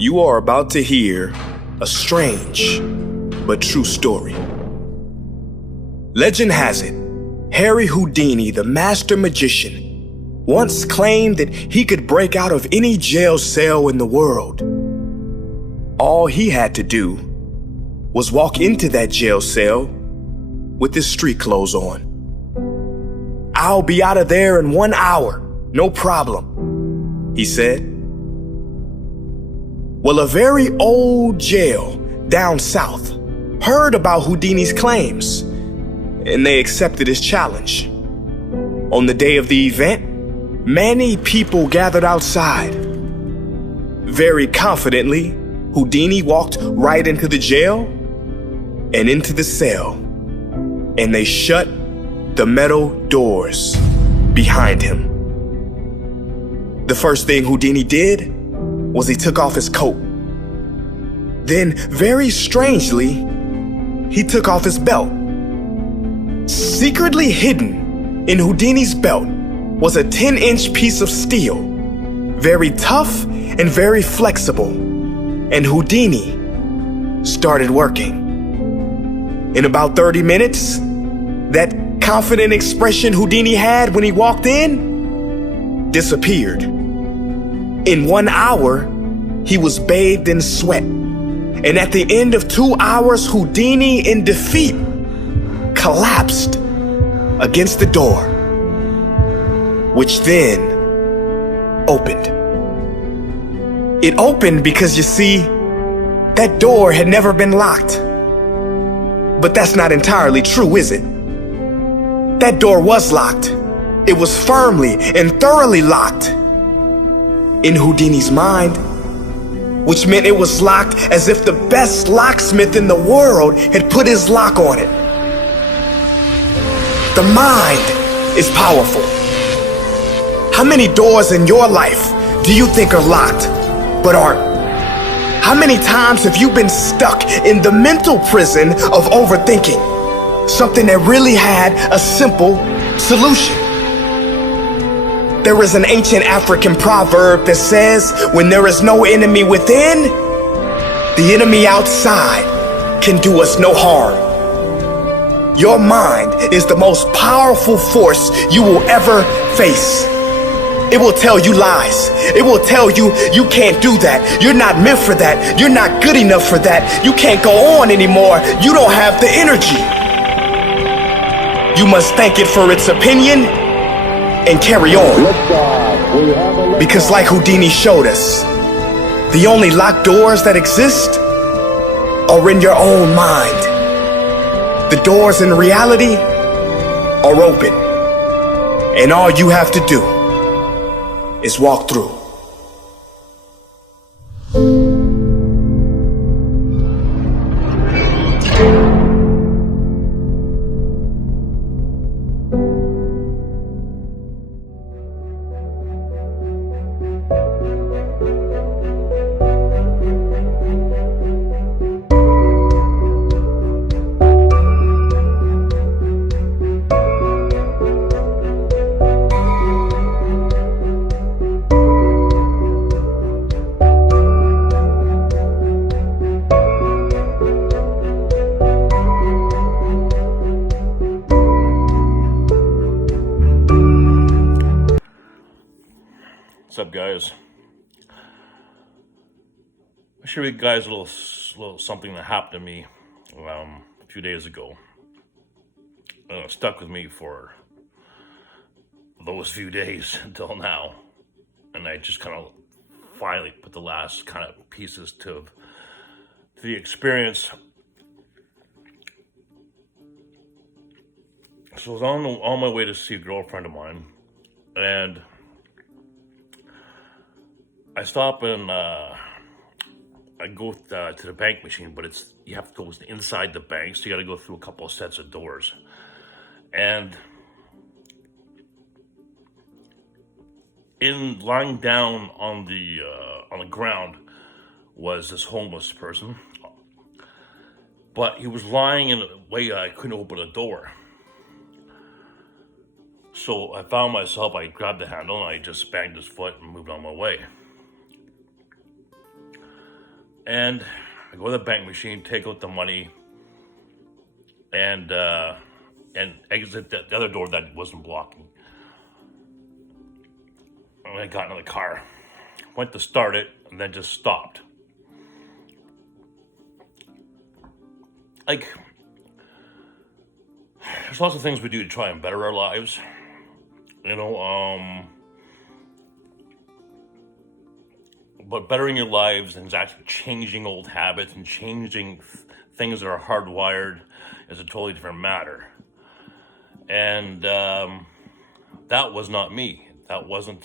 You are about to hear a strange but true story. Legend has it, Harry Houdini, the master magician, once claimed that he could break out of any jail cell in the world. All he had to do was walk into that jail cell with his street clothes on. "I'll be out of there in 1 hour, no problem," he said. Well, a very old jail down south heard about Houdini's claims, and they accepted his challenge. On the day of the event, many people gathered outside. Very confidently, Houdini walked right into the jail and into the cell, and they shut the metal doors behind him. The first thing Houdini did was he took off his coat. Then, very strangely, he took off his belt. Secretly hidden in Houdini's belt was a 10-inch piece of steel, very tough and very flexible, and Houdini started working. In about 30 minutes, that confident expression Houdini had when he walked in disappeared. In 1 hour, he was bathed in sweat. And at the end of 2 hours, Houdini, in defeat, collapsed against the door, which then opened. It opened because, you see, that door had never been locked. But that's not entirely true, is it? That door was locked. It was firmly and thoroughly locked in Houdini's mind, which meant it was locked as if the best locksmith in the world had put his lock on it. The mind is powerful. How many doors in your life do you think are locked but aren't? How many times have you been stuck in the mental prison of overthinking something that really had a simple solution? There is an ancient African proverb that says, when there is no enemy within, the enemy outside can do us no harm. Your mind is the most powerful force you will ever face. It will tell you lies. It will tell you you can't do that. You're not meant for that. You're not good enough for that. You can't go on anymore. You don't have the energy. You must thank it for its opinion and carry on. Because like Houdini showed us, the only locked doors that exist are in your own mind. The doors in reality are open, and all you have to do is walk through. What's up, guys? I'll share with you guys a little something that happened to me a few days ago. Stuck with me for those few days until now, and I just kind of finally put the last kind of pieces to the experience. So I was on my way to see a girlfriend of mine, and I stop and I go to the bank machine, but you have to go inside the bank, so you got to go through a couple of sets of doors. And in lying down on the ground was this homeless person, but he was lying in a way I couldn't open a door. So I found myself, I grabbed the handle and I just banged his foot and moved on my way. And I go to the bank machine, take out the money, and exit the other door that wasn't blocking. And I got in the car, went to start it, and then just stopped. Like, there's lots of things we do to try and better our lives. But bettering your lives and actually changing old habits and changing things that are hardwired is a totally different matter. And that was not me. That wasn't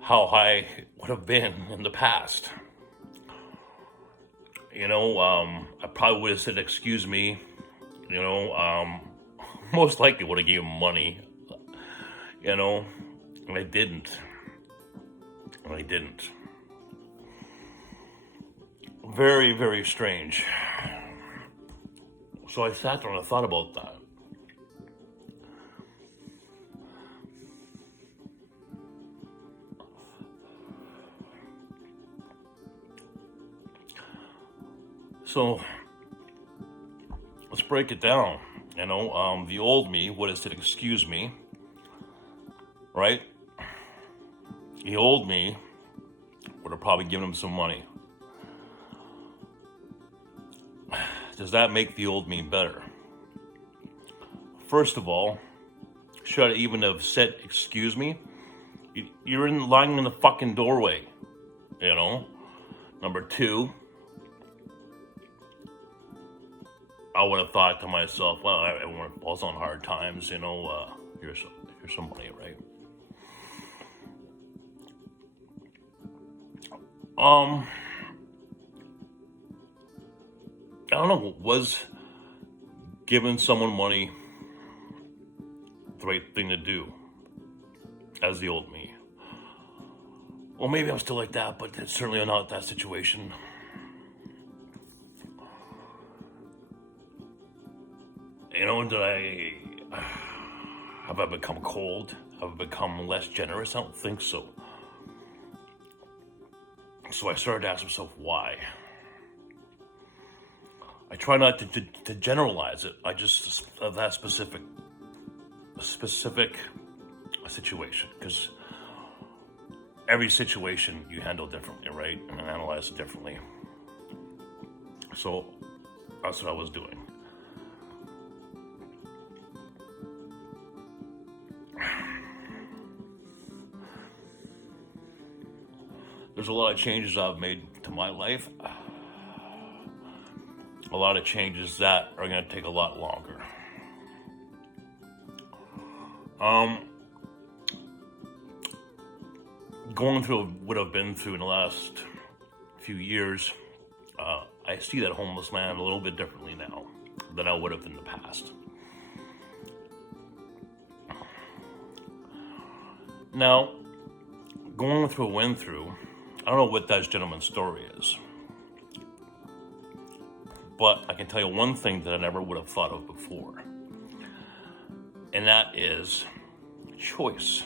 how I would have been in the past. I probably would have said, excuse me, most likely would have gave him money, and I didn't. Very, very strange. So I sat there and I thought about that. So let's break it down. The old me would have said, excuse me, right? The old me would have probably given him some money. Does that make the old me better? First of all, should I even have said, excuse me? You're lying in the fucking doorway, Number two, I would have thought to myself, well, everyone falls on hard times, here's some money, right? I don't know, was giving someone money the right thing to do as the old me? Well, maybe I'm still like that, but it's certainly not that situation. Have I become cold? Have I become less generous? I don't think so. So I started to ask myself, why? I try not to generalize it. I just that specific situation, because every situation you handle differently, right? And analyze it differently. So that's what I was doing. There's a lot of changes I've made to my life. A lot of changes that are going to take a lot longer. Going through what I've been through in the last few years, I see that homeless man a little bit differently now than I would have in the past. Now, going through what I went through, I don't know what that gentleman's story is. But I can tell you one thing that I never would have thought of before. And that is choice.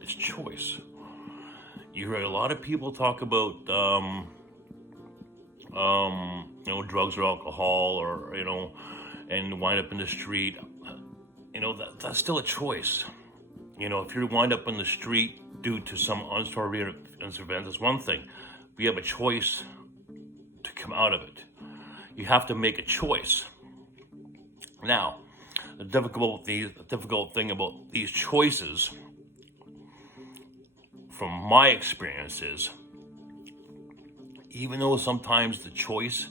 It's choice. You hear a lot of people talk about, drugs or alcohol, or, and wind up in the street. That's still a choice. If you wind up in the street due to some unsavory event, that's one thing. But you have a choice to come out of it. You have to make a choice. Now, the difficult thing about these choices, from my experience, is even though sometimes the choice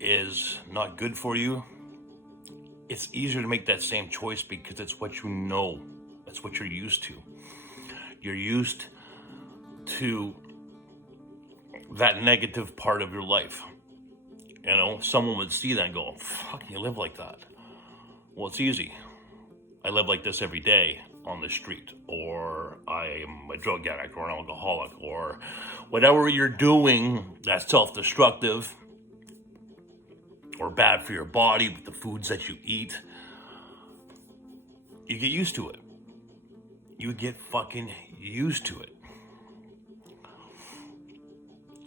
is not good for you, it's easier to make that same choice because it's what you know. That's what you're used to. You're used to that negative part of your life. Someone would see that and go, fuck, you live like that. Well, it's easy. I live like this every day on the street, or I am a drug addict or an alcoholic, or whatever you're doing that's self-destructive or bad for your body with the foods that you eat. You get used to it. You get fucking used to it.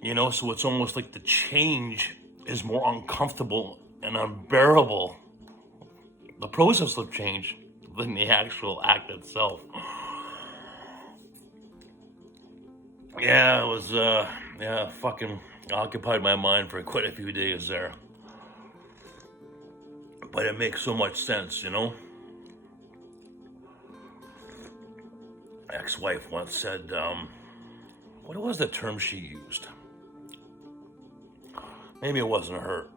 You know, so it's almost like the change is more uncomfortable and unbearable, the process of change, than the actual act itself. Yeah, it was, fucking occupied my mind for quite a few days there. But it makes so much sense, you know? My ex-wife once said, what was the term she used? Maybe it wasn't her.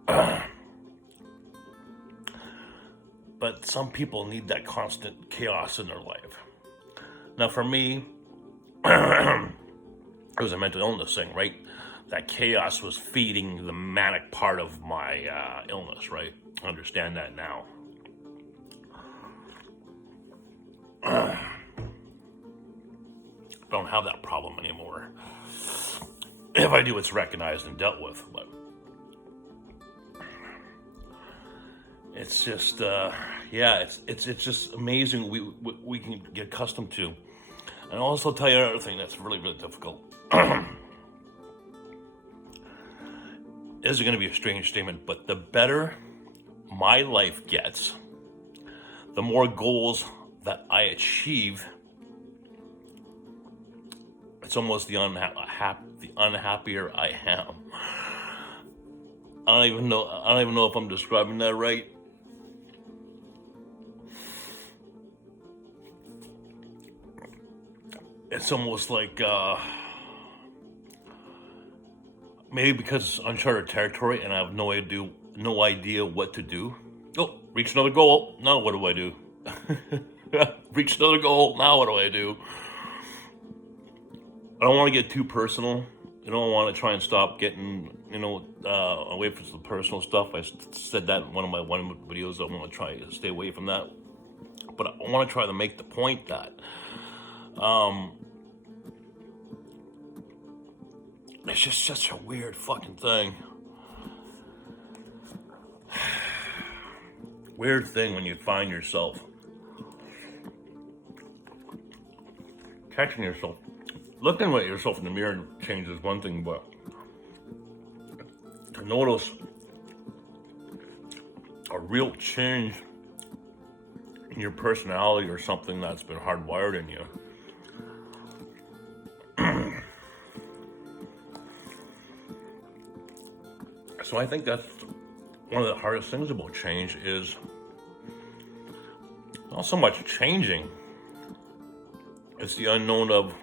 But some people need that constant chaos in their life. Now, for me, it was a mental illness thing, right? That chaos was feeding the manic part of my illness, right? I understand that now. I don't have that problem anymore. If I do, it's recognized and dealt with, but it's just, it's just amazing we can get accustomed to. And I'll also tell you another thing that's really, really difficult. This is going to be a strange statement, but the better my life gets, the more goals that I achieve, it's almost the unhappier I am. I don't even know if I'm describing that right. It's almost like maybe because it's uncharted territory and I have no idea what to do. Oh, reach another goal. Now what do I do? Reach another goal. Now what do I do? I don't want to get too personal. I don't want to try and stop getting, away from the personal stuff. I said that in one of my videos. I want to try to stay away from that. But I want to try to make the point that it's just such a weird fucking thing. Weird thing when you find yourself catching yourself. Looking at yourself in the mirror changes one thing, but to notice a real change in your personality or something that's been hardwired in you. So I think that's one of the hardest things about change is not so much changing. It's the unknown of,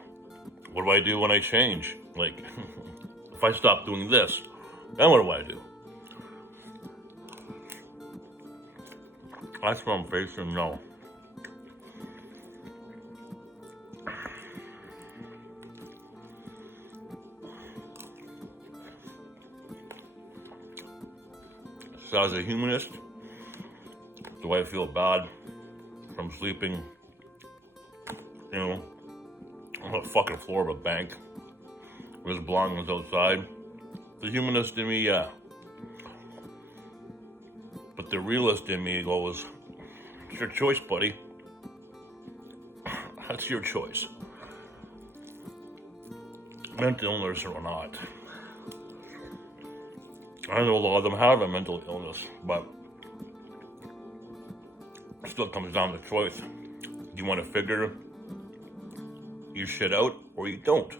what do I do when I change? Like, if I stop doing this, then what do I do? That's what I'm facing now. So as a humanist, do I feel bad from sleeping, on the fucking floor of a bank with his belongings outside? The humanist in me, yeah. But the realist in me goes, it's your choice, buddy. That's your choice. Mental illness or not. I know a lot of them have a mental illness, but it still comes down to choice. Do you want to figure your shit out or you don't?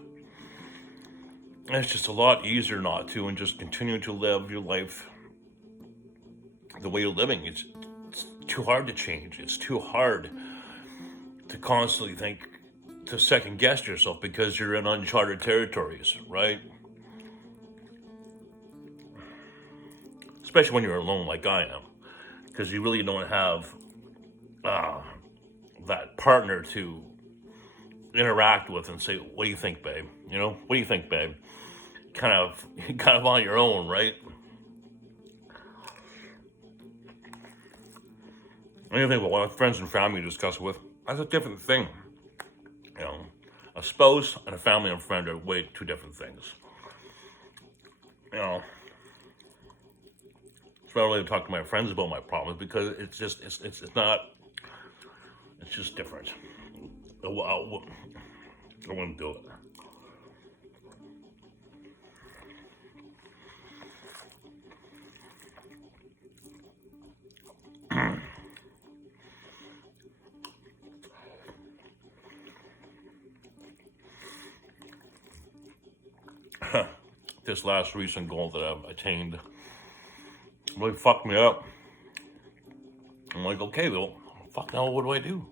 And it's just a lot easier not to and just continue to live your life the way you're living. It's too hard to change. It's too hard to constantly think, to second guess yourself because you're in uncharted territories, right? Especially when you're alone like I am, because you really don't have that partner to interact with and say, what do you think, babe? What do you think, babe? Kind of on your own, right? Anything but what friends and family discuss with, that's a different thing. A spouse and a family and friend are way two different things. I don't really talk to my friends about my problems because it's just different. I wouldn't do it. this last recent goal that I've attained really fucked me up. I'm like, okay, well, fuck now, what do I do?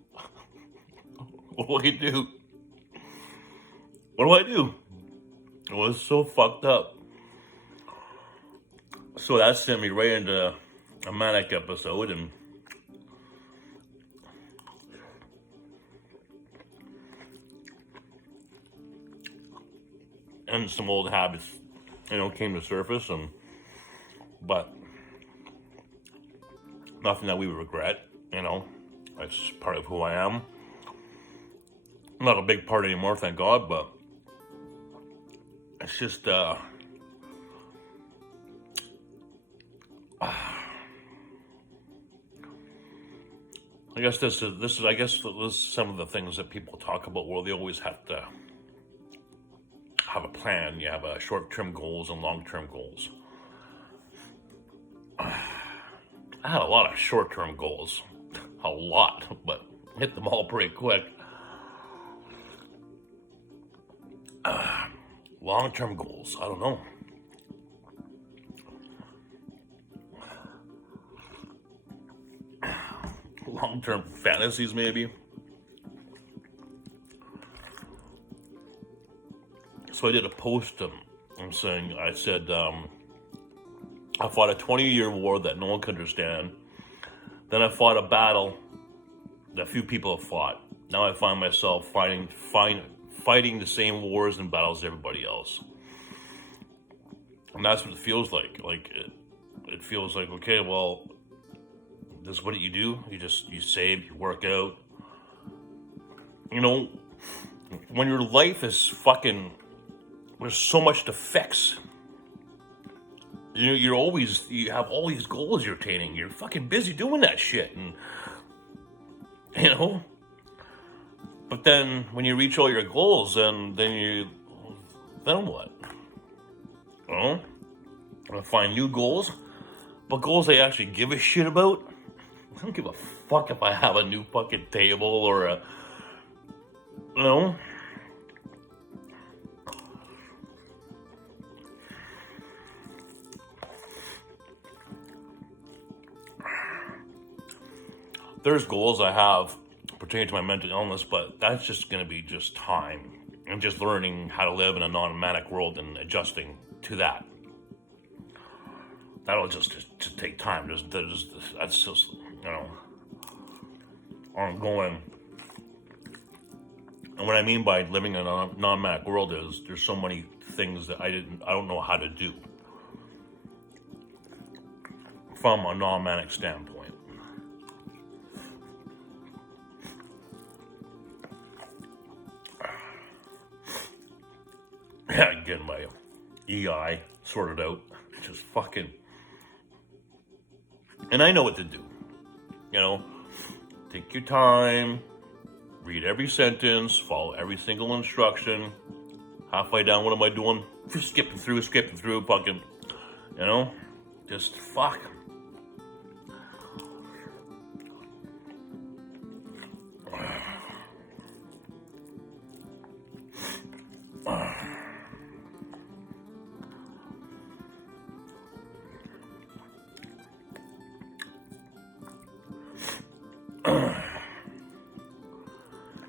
What do I do? What do I do? It was so fucked up. So that sent me right into a manic episode, and some old habits, came to surface, but nothing that we would regret, That's part of who I am. Not a big part anymore, thank God, but it's just, I guess this is some of the things that people talk about where they always have to have a plan. You have short-term goals and long-term goals. I had a lot of short-term goals, a lot, but hit them all pretty quick. Long-term goals, I don't know. Long-term fantasies, maybe. So I did a post I said, I fought a 20-year war that no one could understand. Then I fought a battle that few people have fought. Now I find myself fighting the same wars and battles as everybody else. And that's what it feels like. It feels like, okay, well, this is what you do. You save, you work out. When your life is fucking, there's so much to fix. You have all these goals you're attaining. You're fucking busy doing that shit. And, but then when you reach all your goals, then what? I'm gonna find new goals, but goals I actually give a shit about. I don't give a fuck if I have a new fucking table or There's goals I have pertaining to my mental illness, but that's just going to be just time and just learning how to live in a non-manic world and adjusting to that. That'll just take time. That's just ongoing. And what I mean by living in a non-manic world is there's so many things that I don't know how to do from a non-manic standpoint. Getting my EI sorted out, just fucking, and I know what to do. Take your time, read every sentence, follow every single instruction. Halfway down, what am I doing? Just skipping through, fucking, just fuck.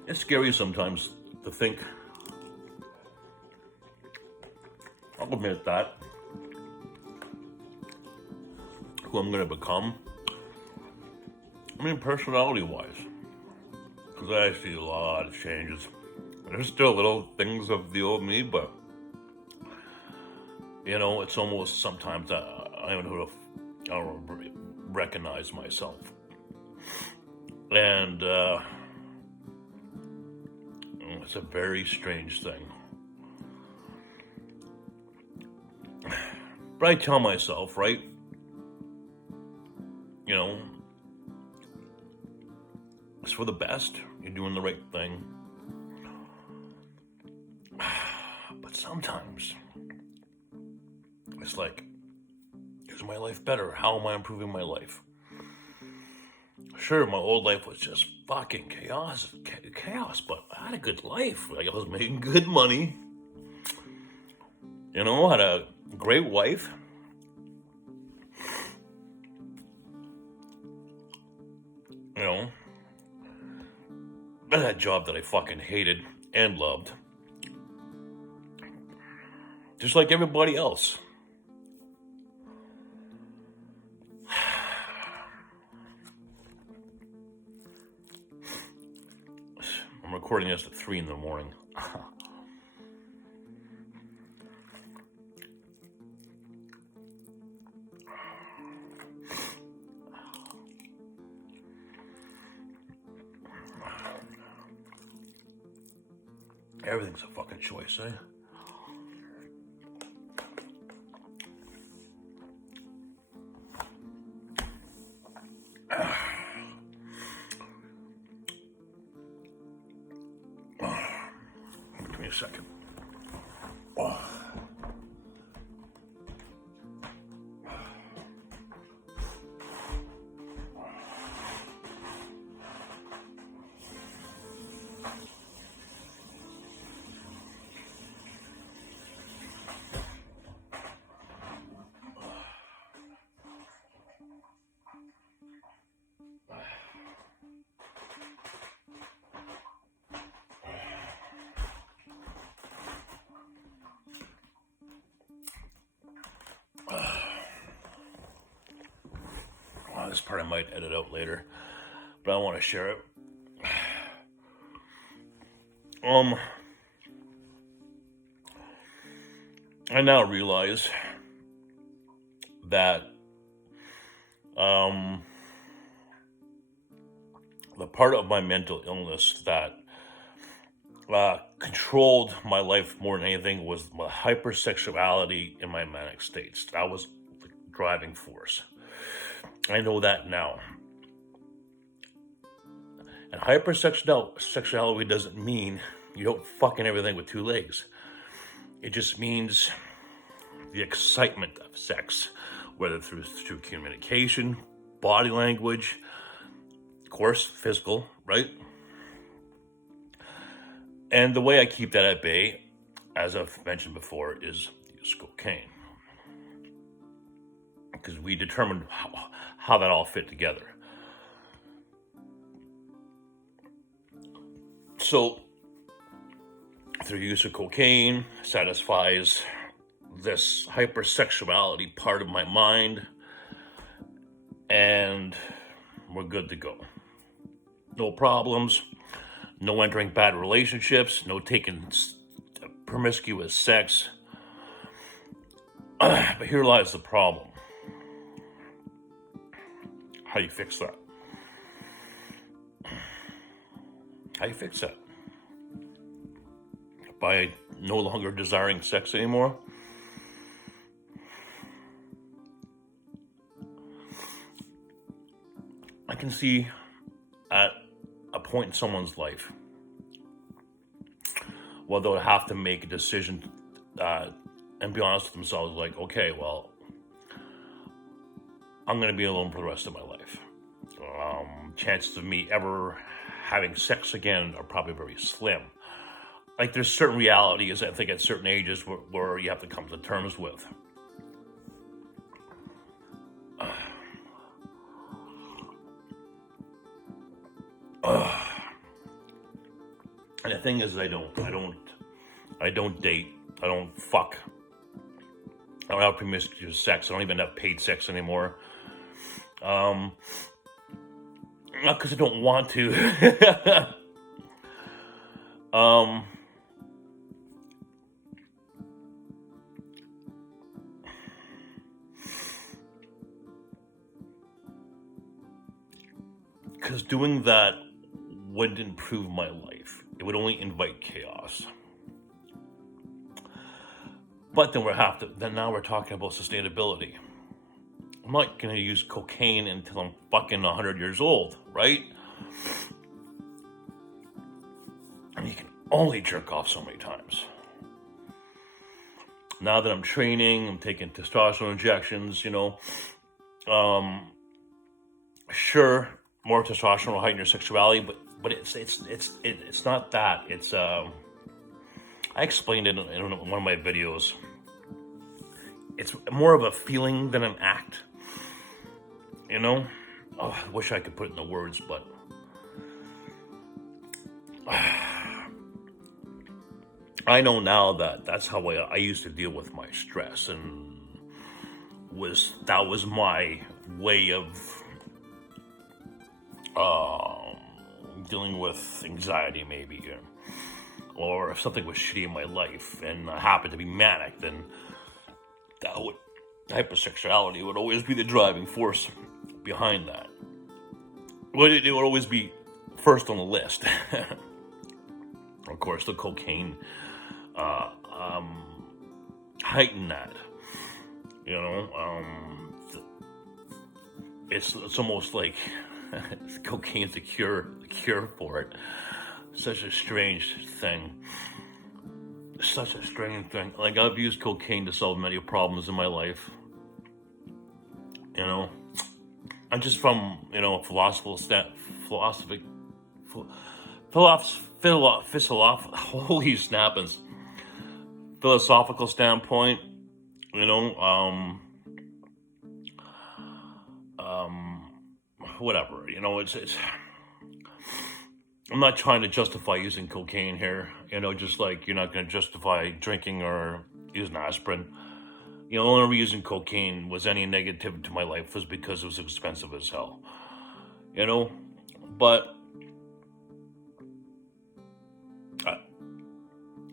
It's scary sometimes to think. I'll admit that. Who I'm going to become. Personality-wise. Because I see a lot of changes. There's still little things of the old me, but it's almost sometimes I don't recognize myself. And it's a very strange thing. But I tell myself, right? It's for the best. You're doing the right thing. But sometimes it's like, is my life better? How am I improving my life? Sure, my old life was just fucking chaos, but I had a good life. I was making good money. You know, had a great wife. You know, I had a job that I fucking hated and loved. Just like everybody else. I'm recording this at 3 in the morning. Everything's a fucking choice, eh? Give me a second. This part I might edit out later, but I want to share it. I now realize that the part of my mental illness that controlled my life more than anything was my hypersexuality in my manic states. That was the driving force. I know that now. And hypersexuality doesn't mean you don't fucking everything with 2 legs. It just means the excitement of sex, whether through communication, body language, of course, physical, right? And the way I keep that at bay, as I've mentioned before, is use cocaine. Because we determined how that all fit together. So, through use of cocaine, satisfies this hypersexuality part of my mind, and we're good to go. No problems, no entering bad relationships, no taking promiscuous sex. But here lies the problem. How do you fix that? How do you fix that? By no longer desiring sex anymore? I can see at a point in someone's life, well, they'll have to make a decision and be honest with themselves, like, okay, well, I'm going to be alone for the rest of my life. Chances of me ever having sex again are probably very slim. Like, there's certain realities, I think, at certain ages where you have to come to terms with. And the thing is, I don't date. I don't fuck. I don't have promiscuous sex. I don't even have paid sex anymore. Not because I don't want to. Because doing that wouldn't improve my life. It would only invite chaos. But then now we're talking about sustainability. I'm not going to use cocaine until I'm fucking 100 years old, right? And you can only jerk off so many times. Now that I'm training, I'm taking testosterone injections, sure, more testosterone will heighten your sexuality, but it's not that. It's I explained it in one of my videos it's more of a feeling than an act, you know? Oh, I wish I could put it in the words, but I know now that that's how I used to deal with my stress, and that was my way of dealing with anxiety, maybe, or if something was shitty in my life and I happened to be manic, then hypersexuality would always be the driving force behind that. But it would always be first on the list. Of course, the cocaine heightened that. You know, it's almost like cocaine's the cure for it. Such a strange thing. Such a strange thing. Like, I've used cocaine to solve many problems in my life. You know, I'm just from, holy snappings, philosophical standpoint, you know, whatever, you know, it's, I'm not trying to justify using cocaine here, you know, just like you're not going to justify drinking or using aspirin. You know, the only reason cocaine was any negative to my life was because it was expensive as hell, you know, but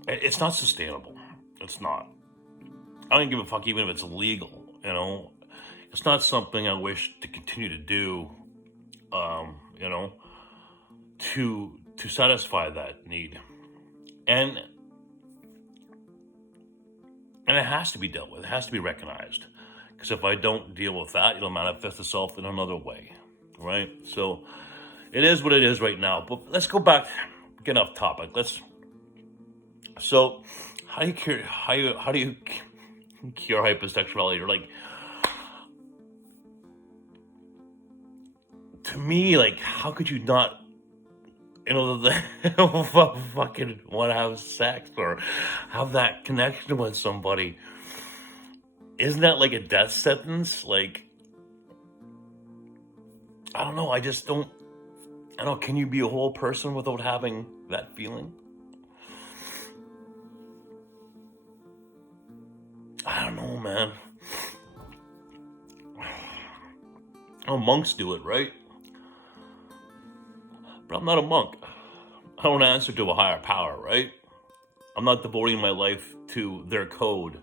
it's not sustainable. It's not. I don't give a fuck even if it's illegal, you know. It's not something I wish to continue to do, you know, to satisfy that need. And it has to be dealt with. It has to be recognized. Because if I don't deal with that, it'll manifest itself in another way, right? So it is what it is right now. But let's go back, get off topic. So how do you cure hypersexuality? Or like, to me, like, how could you not, you know, fucking want to have sex or have that connection with somebody? Isn't that like a death sentence? Like, I don't know. I don't know. Can you be a whole person without having that feeling? I don't know, man. Oh, monks do it, right? But I'm not a monk. I don't answer to a higher power, right? I'm not devoting my life to their code.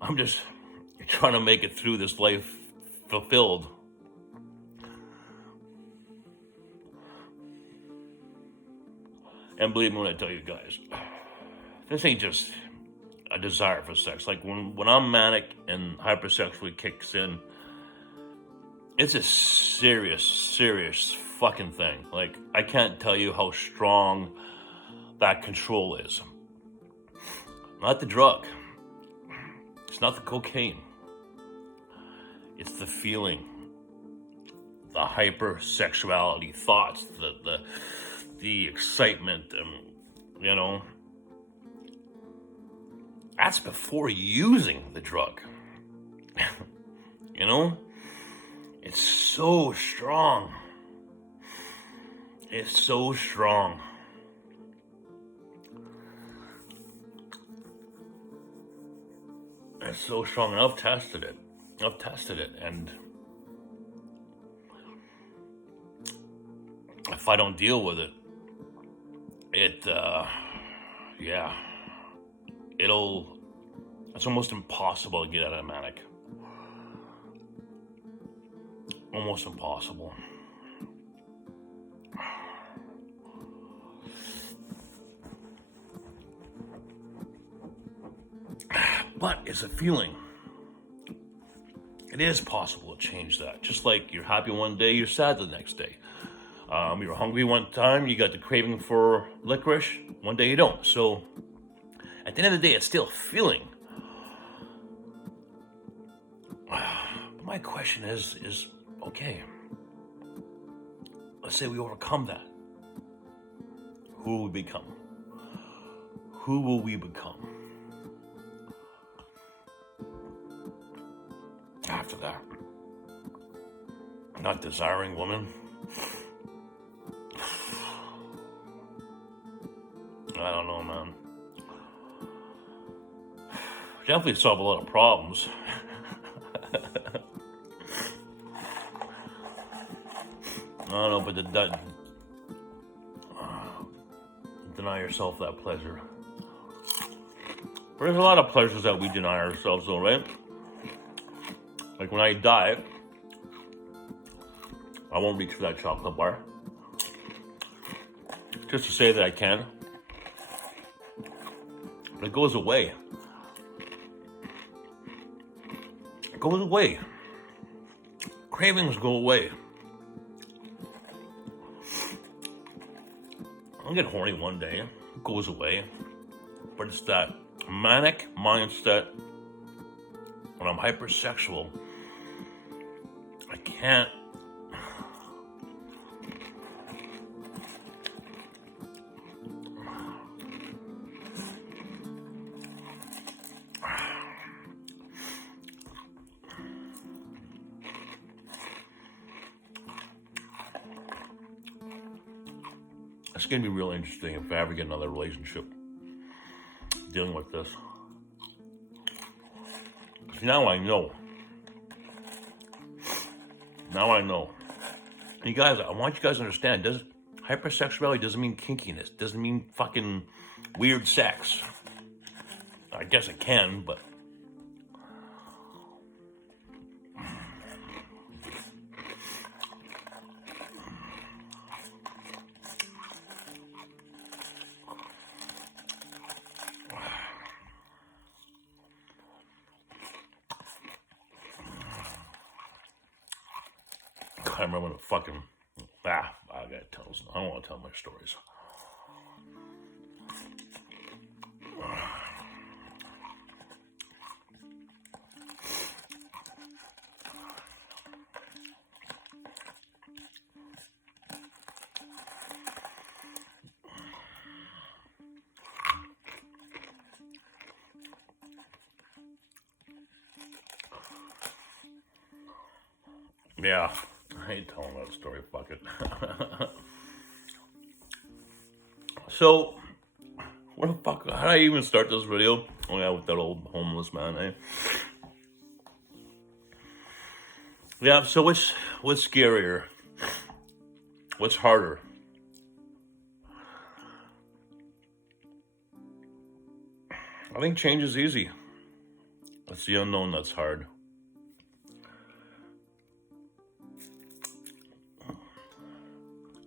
I'm just trying to make it through this life fulfilled. And believe me when I tell you guys, this ain't just a desire for sex. Like, when I'm manic and hypersexually kicks in, it's a serious fucking thing. Like, I can't tell you how strong that control is. Not the drug. It's not the cocaine. It's the feeling, the hypersexuality thoughts, the excitement, you know. That's before using the drug. You know? It's so strong. It's so strong. It's so strong, and I've tested it, and if I don't deal with it, it's almost impossible to get out of manic. Almost impossible. But it's a feeling. It is possible to change that. Just like you're happy one day, you're sad the next day. You're hungry one time, you got the craving for licorice, one day you don't. So at the end of the day, it's still a feeling. But my question is okay, let's say we overcome that. Who will we become? Who will we become? after that. Not desiring women. I don't know, man. Definitely solve a lot of problems. I don't know, but deny yourself that pleasure. There's a lot of pleasures that we deny ourselves, though, right? Like when I die, I won't reach for that chocolate bar. Just to say that I can. But it goes away. It goes away. Cravings go away. I'll get horny one day. It goes away. But it's that manic mindset when I'm hypersexual. I can't. It's going to be real interesting if I ever get another relationship dealing with this. Now I know. Now I know. You guys, I want you guys to understand, hypersexuality doesn't mean kinkiness. Doesn't mean fucking weird sex. I guess it can, but... I remember when the fucking... I gotta tell this. I don't want to tell my stories. Yeah. I ain't telling that story, fuck it. So, where the fuck, how did I even start this video? Oh yeah, with that old homeless man, eh? Yeah, so what's scarier? What's harder? I think change is easy. It's the unknown that's hard.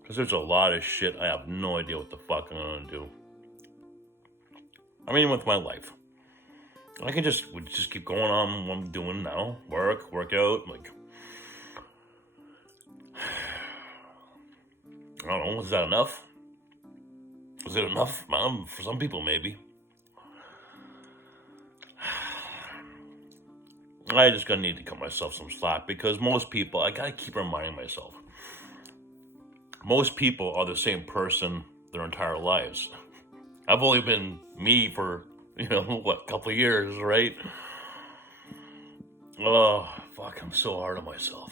Because there's a lot of shit I have no idea what the fuck I'm gonna do. I mean, with my life. I can just keep going on what I'm doing now. Work out, like... I don't know, is that enough? Is it enough? For some people, maybe. I just gonna need to cut myself some slack because most people, I gotta keep reminding myself. Most people are the same person their entire lives. I've only been me for, a couple of years, right? Oh, fuck, I'm so hard on myself.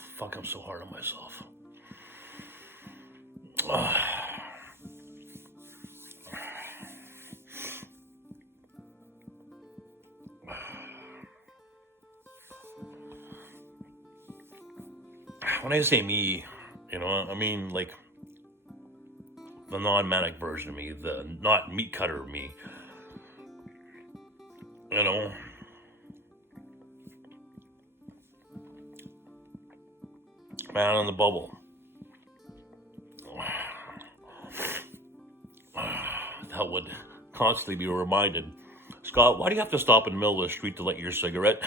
When I say me, I mean, like, the non-manic version of me, the not meat cutter me. Man in the bubble. That would constantly be reminded. Scott, why do you have to stop in the middle of the street to light your cigarette?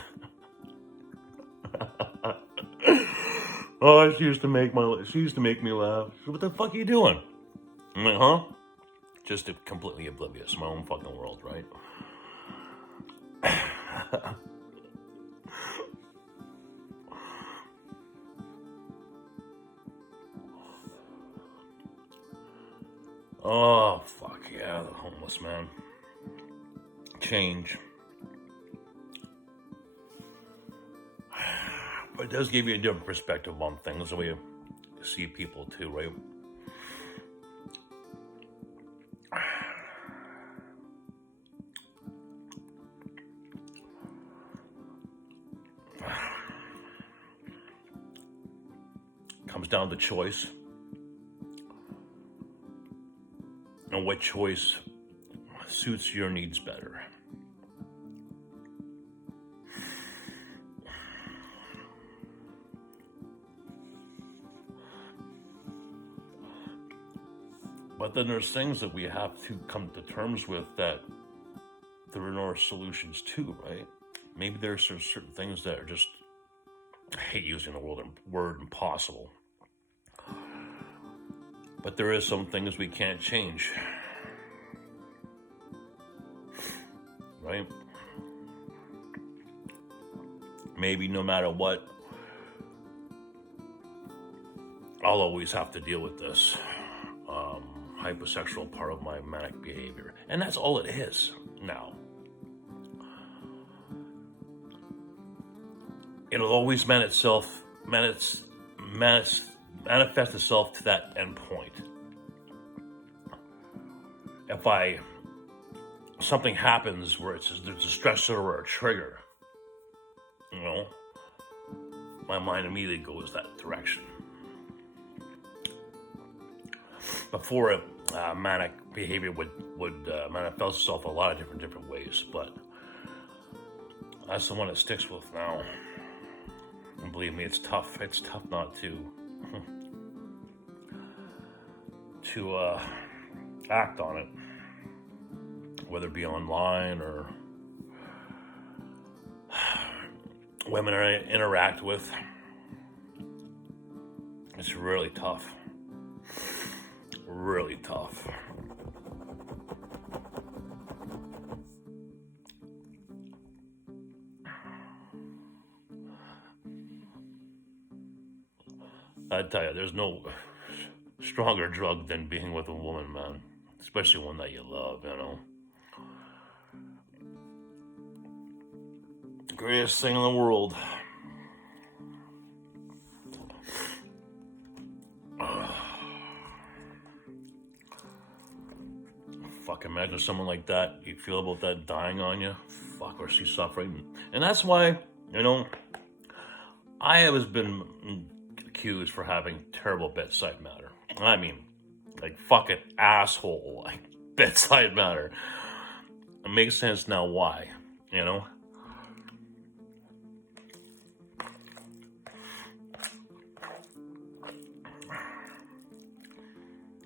Oh, she used to make me laugh. What the fuck are you doing? I'm like, huh? Just completely oblivious. My own fucking world, right? Oh, fuck yeah, the homeless man. Change. But it does give you a different perspective on things, the way you see people too, right? Comes down to choice. And what choice suits your needs better. But then there's things that we have to come to terms with that there are no solutions to, right? Maybe there's certain things that are just, I hate using the word impossible. But there is some things we can't change. Right? Maybe no matter what, I'll always have to deal with this hypersexual part of my manic behavior. And that's all it is now. It'll always manifest itself to that end point. If something happens where there's a stressor or a trigger, my mind immediately goes that direction. Before manic behavior would manifest itself a lot of different ways, but that's the one that sticks with now. And believe me, it's tough. It's tough not to act on it, whether it be online or women I interact with. It's really tough. Really tough. I tell you, there's no stronger drug than being with a woman, man. Especially one that you love, Greatest thing in the world. Fuck, imagine someone like that, you feel about that dying on you. Fuck, or she's suffering. And that's why, I have been accused for having terrible bedside manner. I mean, like fucking asshole, like bedside manner. It makes sense now why,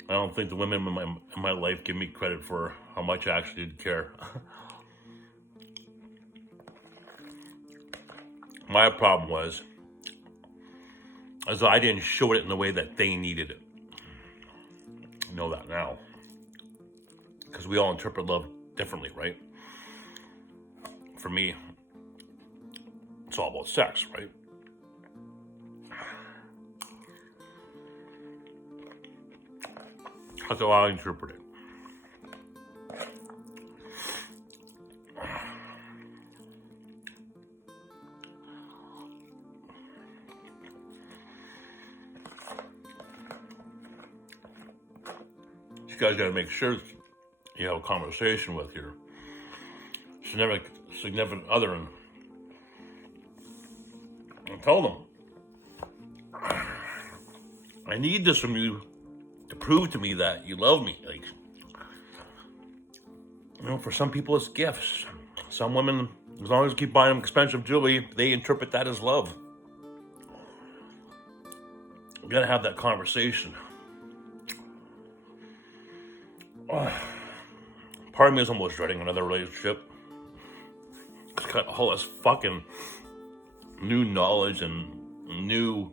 I don't think the women in my life give me credit for how much I actually did care. My problem was I didn't show it in the way that they needed it. I know that now. Because we all interpret love differently, right? For me, it's all about sex, right? That's how I interpret it. You guys gotta make sure you have a conversation with your significant other and tell them, I need this from you to prove to me that you love me. Like, for some people it's gifts. Some women, as long as you keep buying them expensive jewelry, they interpret that as love. You gotta have that conversation. Part of me is almost dreading another relationship. It's got all this fucking new knowledge and new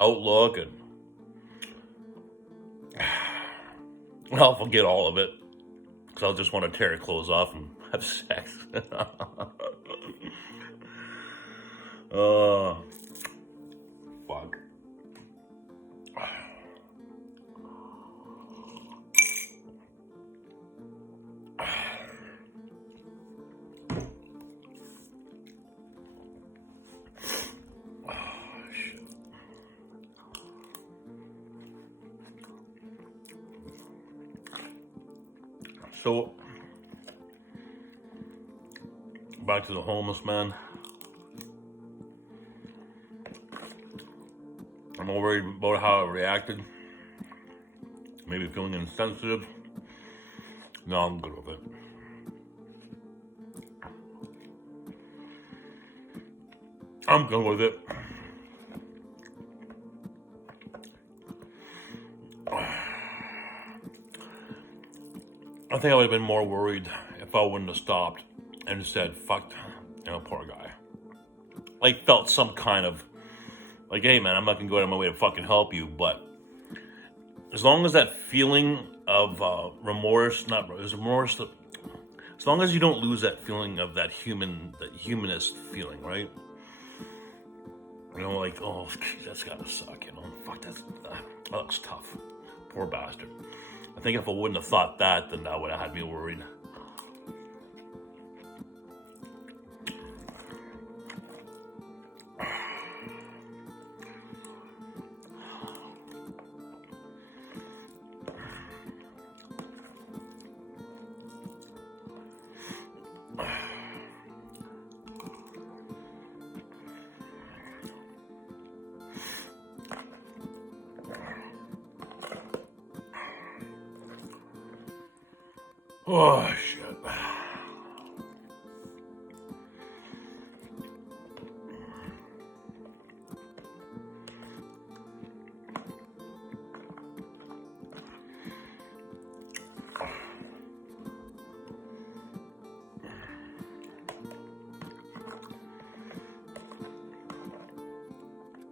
outlook, and I'll forget all of it because I'll just want to tear your clothes off and have sex. Fuck. So, back to the homeless man. I'm all worried about how I reacted. Maybe feeling insensitive. No, I'm good with it. I'm good with it. I think I would have been more worried if I wouldn't have stopped and said, fuck, poor guy. Like, felt some kind of, like, hey man, I'm not gonna go out of my way to fucking help you, but as long as that feeling of remorse, as long as you don't lose that feeling of that humanist feeling, right? Like, oh, that's gotta suck, fuck, that looks tough. Poor bastard. I think if I wouldn't have thought that, then that would have had me worried. Oh, shit.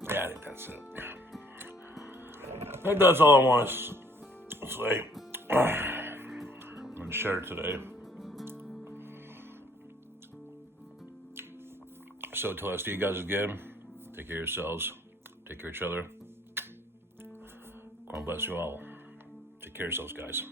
Yeah, I think that's it. I think that's all I want to say and share today. So until I see you guys again, take care of yourselves, take care of each other. God bless you all. Take care of yourselves, guys.